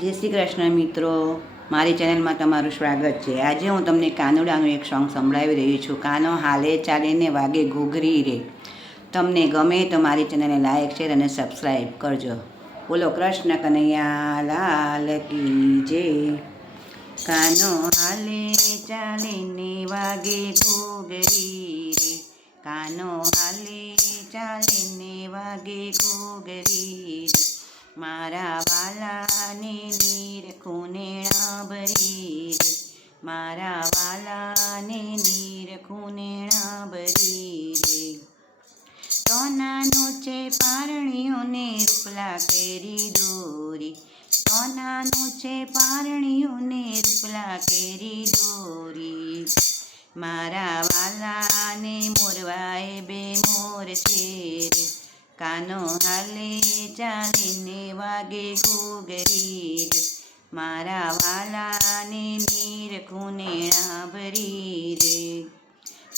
જય શ્રી કૃષ્ણ મિત્રો, મારી ચેનલમાં તમારું સ્વાગત છે। આજે હું તમને કાનુડાનું એક સોંગ સંભળાવી રહી છું। કાનો હાલે ચાલે ને વાગે ઘૂઘરી રે। તમને ગમે તો મારી ચેનલને લાઈક શેર અને સબસ્ક્રાઈબ કરજો। બોલો કૃષ્ણ કનૈયા લાલ કી જય। કાનો હાલે ચાલે ને વાગે ઘૂઘરી રે। કાનો હાલે ચાલે ને વાગે ઘૂઘરી રે। મારા વાલાને નીરખું નેણા ભરી રે। મારા વાલાને નીરખું નેણા ભરી રે। તો નાનું છે પારણીઓને રૂપલા કેરી દોરી। તો નાનું છે પારણીઓને રૂપલા કેરી દોરી। મારા વાલાને મોરવાએ બે મોર છે રે। કાનો હાલે ચાલે ને વાગે ઘૂઘરી રે। મારા વાલાને નીરખું નેણા ભરી રે।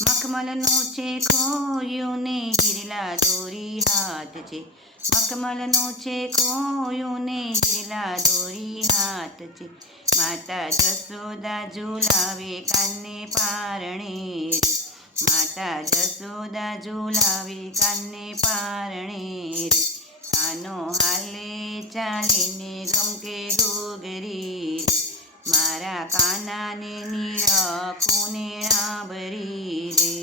મખમલનું છે ખોયું ને હિરલા દોરી હાથ છે। મખમલનું છે ખોયું ને હિરલા દોરી હાથ છે। માતા જશોદા ઝુલાવે કાને પારણે રે। માતા જશોદા ઝુલાવે કાને પારણે રે। કાનો હાલે ચાલે ને ગમકે ઘૂઘરી રે। મારા કાનાને નીરખું નેણા ભરી રે।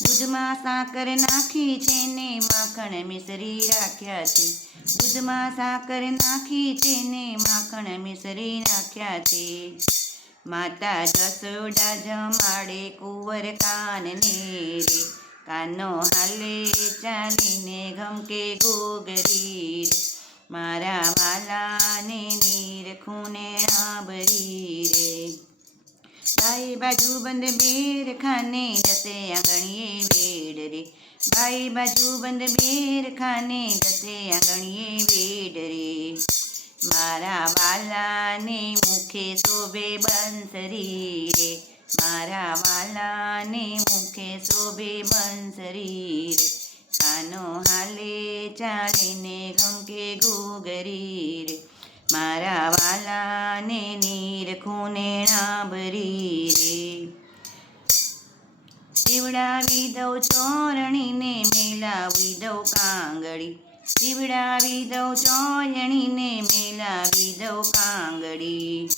દૂધમાં સાકર નાખી છે ને માખણ મિસરી રાખ્યા છે। દૂધમાં સાકર નાખી છે ને માખણ મિસરી રાખ્યા છે। માતા જશોદા જમાડે કુંવર કાનને રે। કાનો હાલે ચાલીને ગમકે ઘૂઘરી રે। મારા વાલાને નીરખું નેણા ભરી રે। બાઈ બાજુ બંધ બેર ખાને દસે આંગણીએ વેડ રે। બાઈ બાજુ બંધ બેર ખાને દસે આંગણીએ વેડ રે। મારા વાલાને મુખે શોભે બંસરી રે। મારા વાલાને મુખે શોભે બંસરી રે। કાનો હાલે ચાલે ને ગમકે ઘૂઘરી રે। મારા વાલાને નીરખું નેણા ભરી રે। સીવડાવી દઉં ચોરણીને મેલાવી દઉં કાંગડી। સીવડાવી દઉં ચોરણીને મેલાવી દઉં કાંગડી।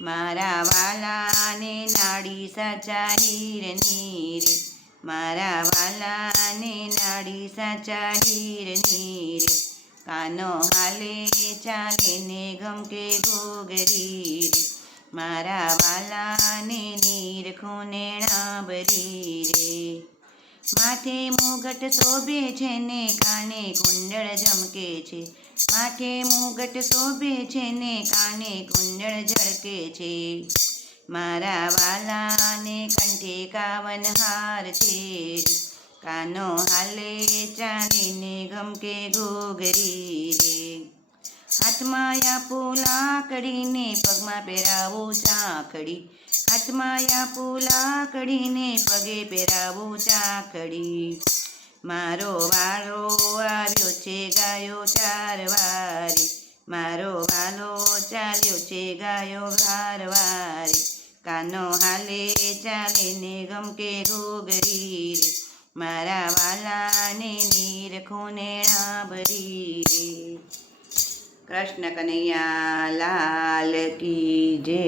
મારા વાલાને નાડી સાચા હીરની રે। મારા વાલાને નાડી સાચા હીરની રે। કાનો હાલે ચાલે ને ગમકે ઘૂઘરી રે। મારા વાલાને નીરખું નેણા ભરી રે। માથે મુગટ શોભે છે ને કાને કુંડળ ઝમકે છે। માથે મુગટ શોભે છે ને કાને કુંડળ ઝળકે છે। મારા વાલાને કંઠે કાવન હાર છે રે। કાનો હાલે ચાલે ને ગમકે ઘૂઘરી રે। હાથમાં આપું લાકડીને પગમાં પહેરાવું ચાકડી। હાથમાં આપું લાકડીને પગે પહેરાવું ચાકડી। મારો વાલો આવ્યો છે ગાયો ચારવારે। મારો વાલો ચાલ્યો છે ગાયો ચારવારે। કાનો હાલે ચાલે ને ગમકે ઘૂઘરી રે। મારા વાલાને નીરખું નેણા ભરી રે। કૃષ્ણ કનૈયા લાલ કી જય।